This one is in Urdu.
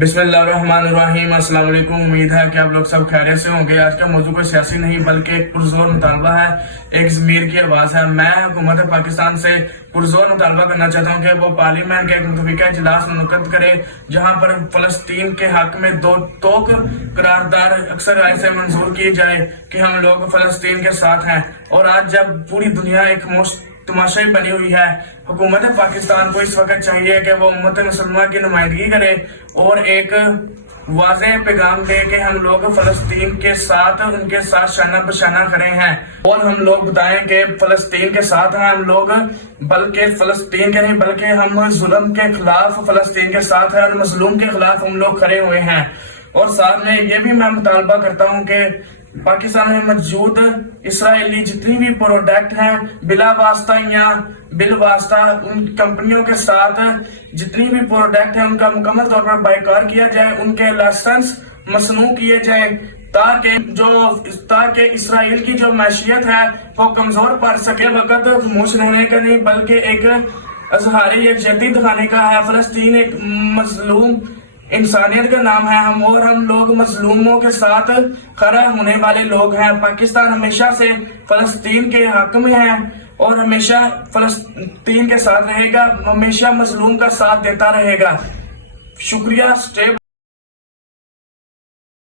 بسم اللہ الرحمن الرحیم۔ السلام علیکم، امید ہے کہ آپ لوگ سب خیریت سے ہوں گے۔ آج کا موضوع کوئی سیاسی نہیں بلکہ ایک پرزور مطالبہ ہے، ایک ضمیر کی آواز ہے۔ میں حکومت پاکستان سے پرزور مطالبہ کرنا چاہتا ہوں کہ وہ پارلیمنٹ کا ایک متفقہ اجلاس منعقد کرے جہاں پر فلسطین کے حق میں دو ٹوک قرارداد اکثر رائے سے منظور کی جائے کہ ہم لوگ فلسطین کے ساتھ ہیں۔ اور آج جب پوری دنیا ایک تماشائی بنی ہوئی ہے، حکومت پاکستان کو اس وقت چاہیے کہ وہ امت مسلمہ کی نمائندگی کرے اور ایک واضح پیغام دے کہ ہم لوگ فلسطین کے ساتھ، ان کے ساتھ شانہ بشانہ کھڑے ہیں، اور ہم لوگ بتائیں کہ فلسطین کے ساتھ ہیں ہم لوگ، بلکہ فلسطین کے نہیں بلکہ ہم ظلم کے خلاف فلسطین کے ساتھ ہیں اور مظلوم کے خلاف ہم لوگ کھڑے ہوئے ہیں۔ اور ساتھ میں یہ بھی میں مطالبہ کرتا ہوں کہ پاکستان میں موجود اسرائیلی جتنی بھی پروڈکٹ ہیں بلا واسطہ یا بالواسطہ ان کمپنیوں کے ساتھ جتنی بھی پروڈکٹ ہیں ان کا مکمل طور پر بائیکاٹ کیا جائے، ان کے لائسنس مسموع کیے جائے تاکہ اسرائیل کی جو معیشت ہے وہ کمزور پڑ سکے۔ وقت خاموش رہنے کا نہیں بلکہ ایک اظہار یکجہتی دکھانے کا ہے۔ فلسطین ایک مظلوم انسانیت کا نام ہے، ہم لوگ مظلوموں کے ساتھ کھڑا ہونے والے لوگ ہیں۔ پاکستان ہمیشہ سے فلسطین کے حق میں ہے اور ہمیشہ فلسطین کے ساتھ رہے گا، ہمیشہ مظلوم کا ساتھ دیتا رہے گا۔ شکریہ، اسٹے